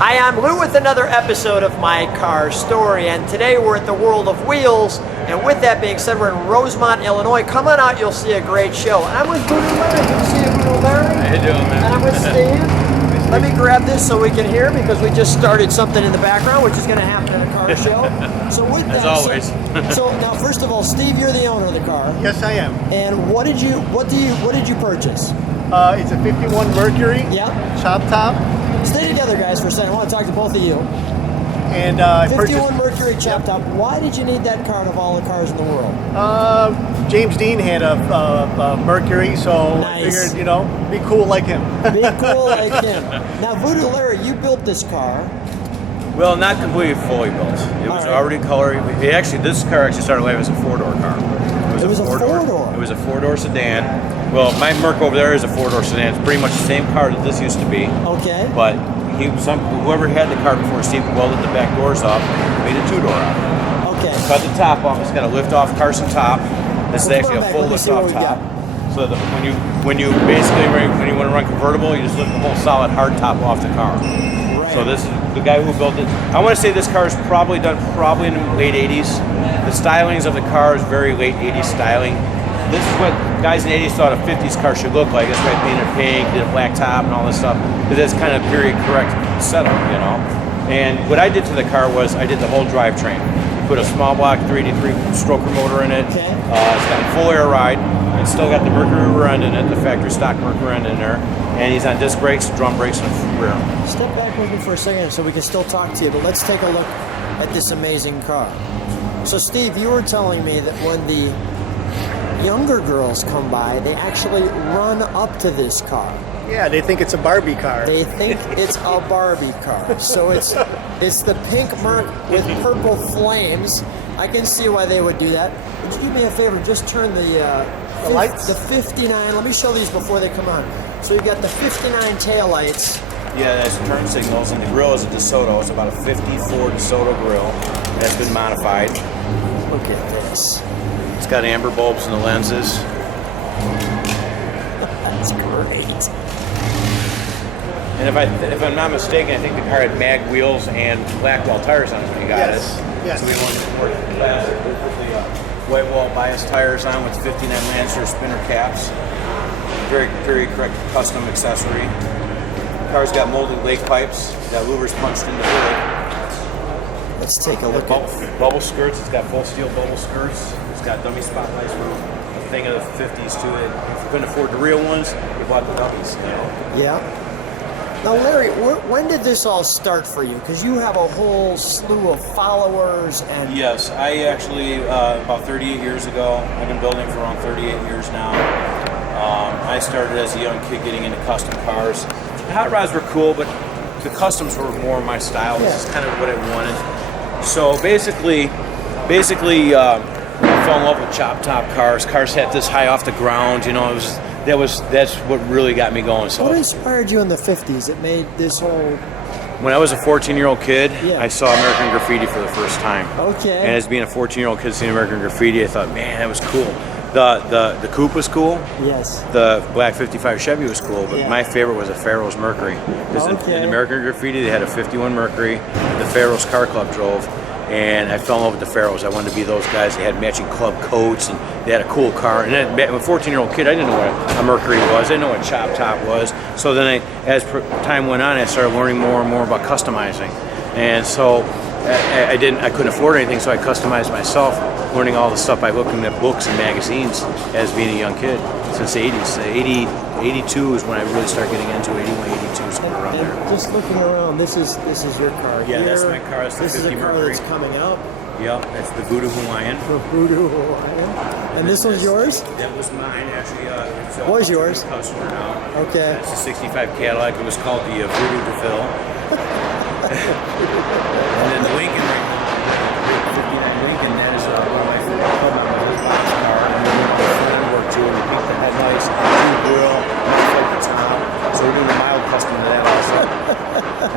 Hi, I'm Lou with another episode of My Car Story, and today we're at the World of Wheels, and with that being said, we're in Rosemont, Illinois. Come on out, you'll see a great show. And I'm with VooDoo Larry. Good to see you, VooDoo Larry. How you doing, man? And I'm with Steve. Let me grab this so we can hear, because we just started something in the background, which is going to happen at a car show. So with that, as always. So now, first of all, Steve, you're the owner of the car. Yes, I am. And what did you purchase? It's a 51 Mercury. Yeah. Chop top. Stay together, guys, for a second. I want to talk to both of you. And I 51 Mercury chop top. Why did you need that car of all the cars in the world? James Dean had a Mercury, so Nice. I figured, be cool like him. Be cool like him. Now, VooDoo Larry, you built this car. Well, not completely fully built. It was already colored. This car actually started life as a four-door car. It was a four-door. It was a four-door sedan. Well, my Merc over there is a four-door sedan. It's pretty much the same car that this used to be. Okay. But whoever had the car before Steve welded the back doors off, made a two-door out of it. Okay. Cut the top off. It's got a lift-off Carson top. This is actually a full lift-off top. So that when you want to run convertible, you just lift the whole solid hard top off the car. Right. So this is the guy who built it. I want to say this car is probably in the late 80s. The stylings of the car is very late 80s styling. This is what guys in the 80s thought a 50s car should look like. That's why I painted pink, did a black top and all this stuff. Because that's kind of period correct setup, And what I did to the car was I did the whole drivetrain. Put a small block 383 stroker motor in it. Okay. It's got a full air ride. It's still got the Mercury rear end in it, the factory stock Mercury end in there. And he's on disc brakes, drum brakes, and rear. Step back with me for a second so we can still talk to you, but let's take a look at this amazing car. So, Steve, you were telling me that when the younger girls come by, they actually run up to this car. Yeah, they think it's a Barbie car. They think it's a Barbie car. So it's the pink Merc with purple flames. I can see why they would do that. Would you do me a favor? Just turn the lights? The 59. Let me show these before they come on. So you've got the 59 taillights. Yeah, that's turn signals, and the grill is a DeSoto. It's about a 54 DeSoto grill that's been modified. Look at this. It's got amber bulbs in the lenses. That's great. And if I'm not mistaken, I think the car had mag wheels and black wall tires on it when you got it. Yes. So we wanted to work the classic with the white wall bias tires on with 59 Lancer spinner caps. Very, very correct custom accessory. The car's got molded lake pipes. Got louvers punched into the hood. Let's take a look at bubble skirts. It's got full steel bubble skirts. It's got dummy spotlights for a thing of the 50s to it. If you couldn't afford the real ones, you bought the dummies. Yeah. Now, Larry, when did this all start for you? Because you have a whole slew of followers and... Yes, I actually, about 38 years ago, I've been building for around 38 years now. I started as a young kid getting into custom cars. The hot rods were cool, but the customs were more my style. This is kind of what I wanted. So basically, I fell in love with chop top cars. Cars had this high off the ground, that's what really got me going. So what inspired you in the 50s that made this whole... When I was a 14-year-old kid, Yeah. I saw American Graffiti for the first time. Okay. And as being a 14-year-old kid seeing American Graffiti, I thought, man, that was cool. The coupe was cool. Yes. The black 55 Chevy was cool, but Yeah. my favorite was a Pharaoh's Mercury. Because in American Graffiti, they had a 51 Mercury the Pharaoh's Car Club drove, and I fell in love with the Pharaohs. I wanted to be those guys. They had matching club coats, and they had a cool car. And then, as a 14-year-old kid, I didn't know what a Mercury was. I didn't know what a chop top was. So then, as time went on, I started learning more and more about customizing. And so I couldn't afford anything, so I customized myself, learning all the stuff by looking at books and magazines as being a young kid since the 80s. 82 is when I really started getting into it. 81, 82, somewhere around there. Just looking around, this is your car. Yeah, here. that's my car. That's the This is 50 a car Mercury. that's coming up. Yep, that's the VooDoo Hawaiian. The VooDoo Hawaiian. And this one's yours? That was mine, actually. It's Was yours? Customer now. Okay. That's a 65 Cadillac. It was called the VooDoo DeVille. And then the Lincoln, right now, the 59 Lincoln, that is one of my favorite club members' box car. And we went to front work too, and we paint the headlights, new grill, focus top. So we're doing a mild custom to that also.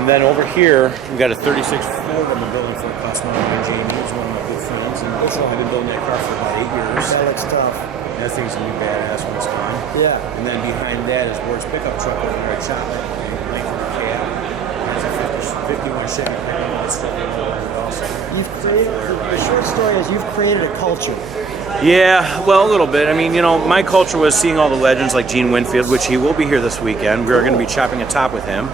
And then over here, we got a 36 Ford I've been building for a customer. And Jamie is one of my good friends, and I've been building that car for about 8 years. That looks tough. That thing's gonna be badass when it's done. Yeah. And then behind that is Ward's pickup truck over there at Shot Length for the cab. There's a 51 Chevy Camaro. It's still also. The short story is you've created a culture. Yeah, well, a little bit. I mean, you know, my culture was seeing all the legends like Gene Winfield, which he will be here this weekend. We are going to be chopping a top with him.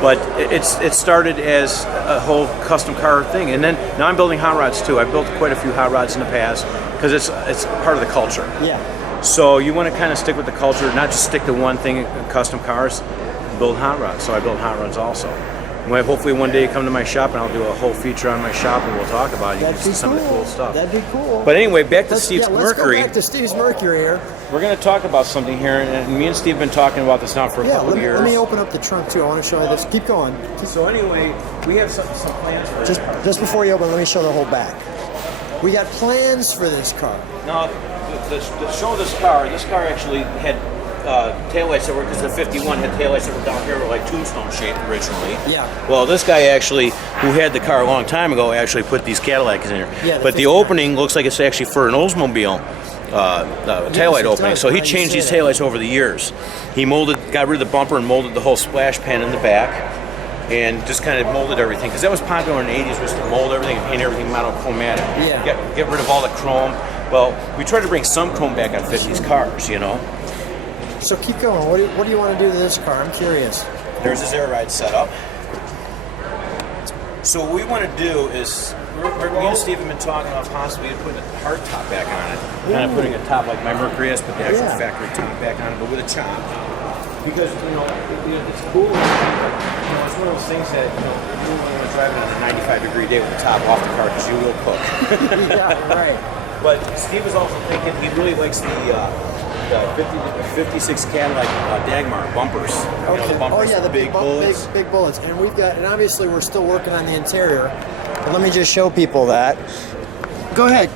But it started as a whole custom car thing, and then now I'm building hot rods too. I've built quite a few hot rods in the past because it's part of the culture. Yeah. So you want to kind of stick with the culture, not just stick to one thing, custom cars, build hot rods. So I build hot rods also. Hopefully one day you come to my shop and I'll do a whole feature on my shop and we'll talk about it. You can see some of the cool stuff. That'd be cool. But anyway, back to Steve's Mercury. Let's go back to Steve's Mercury here. We're going to talk about something here, and me and Steve have been talking about this now for a couple of years. Let me open up the trunk too. I want to show you this. Keep going. So anyway, we have some plans for just before you open, let me show the whole back. We got plans for this car. Now, to show this car actually had taillights that were, because the 51 had taillights that were down here, were like tombstone shaped originally. Yeah. Well, this guy actually, who had the car a long time ago, actually put these Cadillacs in here. Yeah, but the opening looks like it's actually for an Oldsmobile taillight opening. Does, so he changed these taillights over the years. He got rid of the bumper and molded the whole splash pan in the back. And just kind of molded everything, because that was popular in the 80s, was to mold everything and paint everything monochromatic. Yeah. Get rid of all the chrome. Well, we tried to bring some chrome back on 50s cars, you know. So keep going. What do you want to do to this car? I'm curious. There's his air ride setup. So what we want to do is, me and Steve have been talking about possibly putting a hard top back on it. Kind of putting a top like my Mercury is, but the actual factory top back on it, but with a chop. Because, it's cool. It's one of those things that, you don't want to drive it on a 95-degree day with the top off the car because you will cook. Yeah, right. But Steve is also thinking he really likes the 56 Cadillac Dagmar bumpers. Okay. The bumpers, the big bullets. Big bullets. And and obviously we're still working on the interior. But let me just show people that. Go ahead.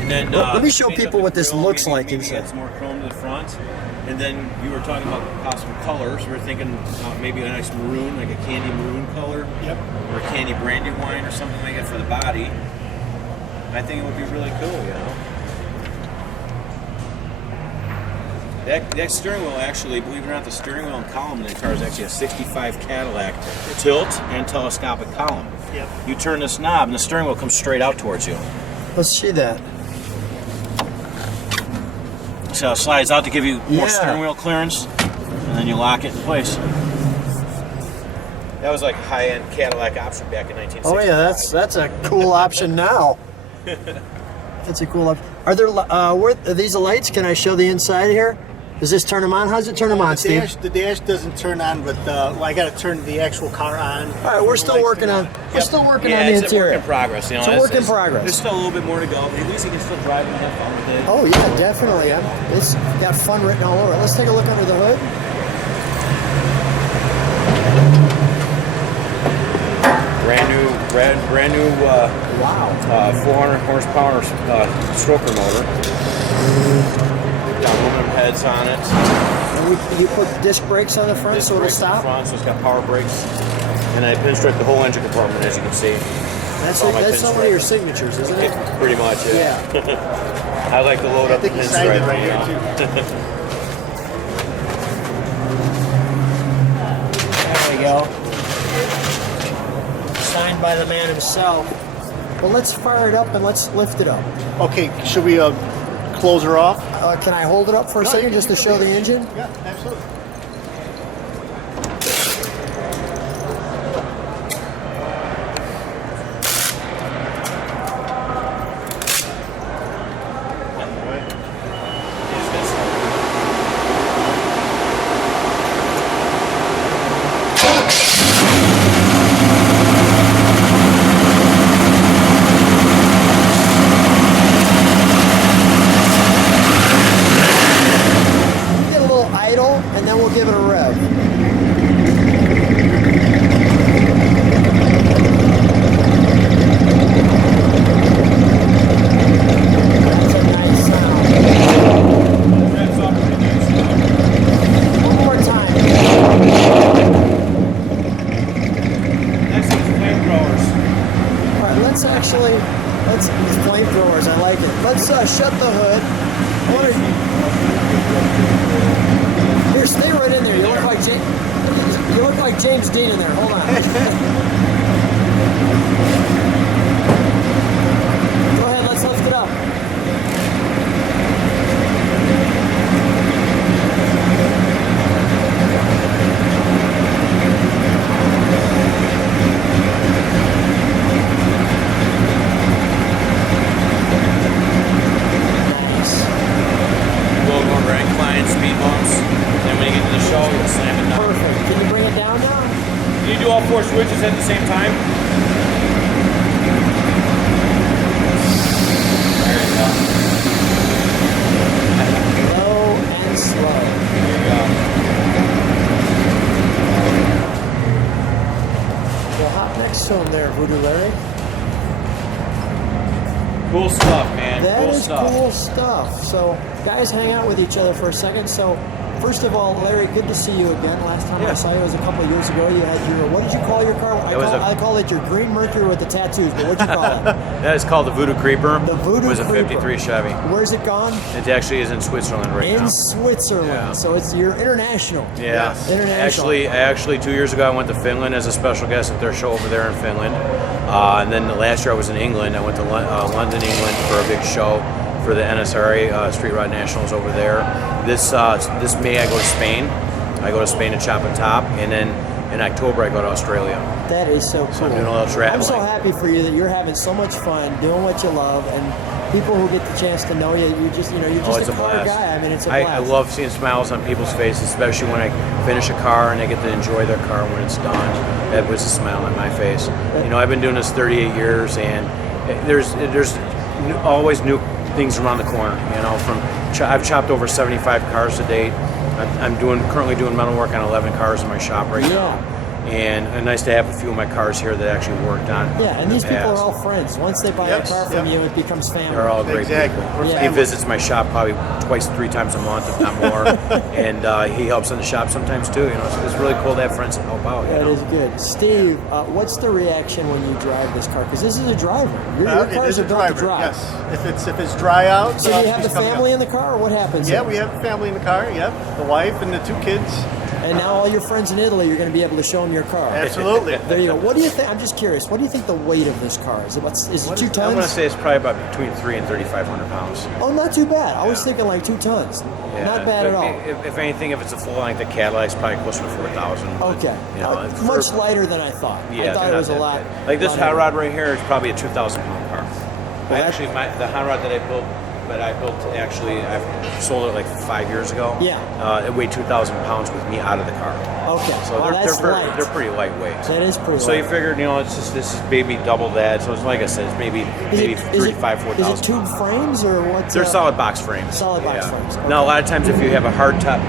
And then, let me show people what this looks like maybe inside. add some more chrome to the front. And then you were talking about possible colors. We were thinking maybe a nice maroon, like a candy maroon color. Yep. Or a candy brandy wine or something like that for the body. I think it would be really cool, That steering wheel actually, believe it or not, the steering wheel and column in the car is actually a 65 Cadillac tilt and telescopic column. Yep. You turn this knob and the steering wheel comes straight out towards you. Let's see that. So it slides out to give you more steering wheel clearance, and then you lock it in place. That was like a high-end Cadillac option back in 1965. Oh yeah, that's a cool option now. That's a cool option. Are there are these lights? Can I show the inside here? Does this turn them on? How does it turn them on, Steve? The dash doesn't turn on, but I got to turn the actual car on. All right, we're still working on. We're still working on the it's interior. a work in progress. It's a work in progress. There's still a little bit more to go, but at least you can still drive and have fun with it. Oh yeah, definitely. It's got fun written all over it. Let's take a look under the hood. Brand new. Wow. 400 horsepower stroker motor. Got aluminum heads on it. And you put disc brakes on the front so it'll stop? Front, so it's got power brakes. And I pinstriped the whole engine compartment, as you can see. That's some of your signatures, isn't it? Pretty much, yeah. I like to load up the pinstripe. Right here too. There we go. Signed by the man himself. Well, let's fire it up and let's lift it up. Okay, should we close her off? Can I hold it up for a second just to show the engine? Yeah, absolutely. And then we'll give it a rev. That's a nice sound. One more time. Next one's flamethrowers. All right, let's flamethrowers. I like it. Let's shut the hood. Here, stay right in there. You look like like James Dean in there. Hold on. Go ahead, let's lift it up. All 4 switches at the same time. There you go. Low and slow. There you go. We'll hop next to him there, VooDoo Larry. Cool stuff, man. That cool is stuff. cool stuff. So, guys, hang out with each other for a second. So, first of all, Larry, good to see you again. Last time I saw you was a couple of years ago. You had your, what did you call your car? I call it your green Mercury with the tattoos, but what'd you call it? That is called the VooDoo Creeper. The VooDoo It was a Creeper. 53 Chevy. Where's it gone? It actually is in Switzerland right now. In Switzerland. Yeah. So you're international. Yeah. International. Actually, 2 years ago, I went to Finland as a special guest at their show over there in Finland. And then last year I was in England. I went to London, England for a big show for the NSRA Street Rod Nationals over there. This May I go to Spain. I go to Spain to Chop and Top, and then in October I go to Australia. That is so cool. So I'm doing a little traveling. I'm so happy for you that you're having so much fun doing what you love, and people who get the chance to know you, you're just It's a car blast. guy. I mean, it's a blast. I love seeing smiles on people's faces, especially when I finish a car and they get to enjoy their car when it's done. That puts a smile on my face. You know, I've been doing this 38 years, and there's always new things around the corner. You know, I've chopped over 75 cars to date. I'm currently doing metal work on 11 cars in my shop right now. And it's nice to have a few of my cars here that actually worked on. Yeah, and these people are all friends. Once they buy a car from you, it becomes family. They're all great people. He visits my shop probably 2-3 times a month, if not more. And he helps in the shop sometimes too. You know, it's really cool to have friends that help out. That is good. Steve, what's the reaction when you drive this car? Because this is a driver. Your cars are built to drive. Yes. If it's dry out. So you have the family in the car, or what happens? Yeah, we have the family in the car. Yep, the wife and the 2 kids. And now all your friends in Italy, you're going to be able to show them your car. Absolutely. There you go. What do you think? I'm just curious. What do you think the weight of this car is? Is it 2 tons? I'm going to say it's probably about between 300 and 3,500 pounds. Oh, not too bad. I was thinking like 2 tons. Yeah, not bad at all. If anything, if it's a full length, the Cadillac's probably closer to 4,000. Okay. You know, much lighter than I thought. Yeah, I thought it was a lot. Like this hot heavier. rod right here is probably a 2,000 pound car. The hot rod that I built actually, I sold it like 5 years ago. Yeah. It weighed 2,000 pounds with me out of the car. Okay. So they're pretty lightweight. That is pretty So light. you figured, this is maybe double that. So it's like I said, it's maybe 4,000. Is it tube frames or what? They're solid box frames. Solid box frames. Okay. Now a lot of times if you have a hard top,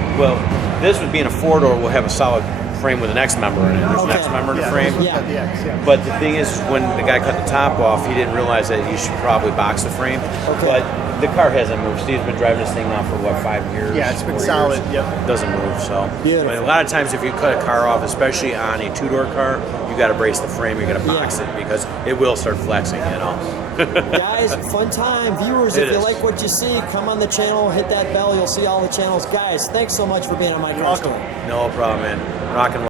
this would be in a 4-door, will have a solid frame with an X member in it. There's an X member in the frame. Yeah. But the thing is, when the guy cut the top off, he didn't realize that you should probably box the frame. Okay. But the car hasn't moved. Steve's been driving this thing now for 5 years? Yeah, it's been 4 solid. years. Yep. It doesn't move. So. Beautiful. But a lot of times, if you cut a car off, especially on a 2-door car, you got to brace the frame. You got to box it because it will start flexing. Guys, fun time. Viewers, if you is. like what you see, come on the channel, hit that bell. You'll see all the channels. Guys, thanks so much for being on my car story. No problem, man. Rock and roll.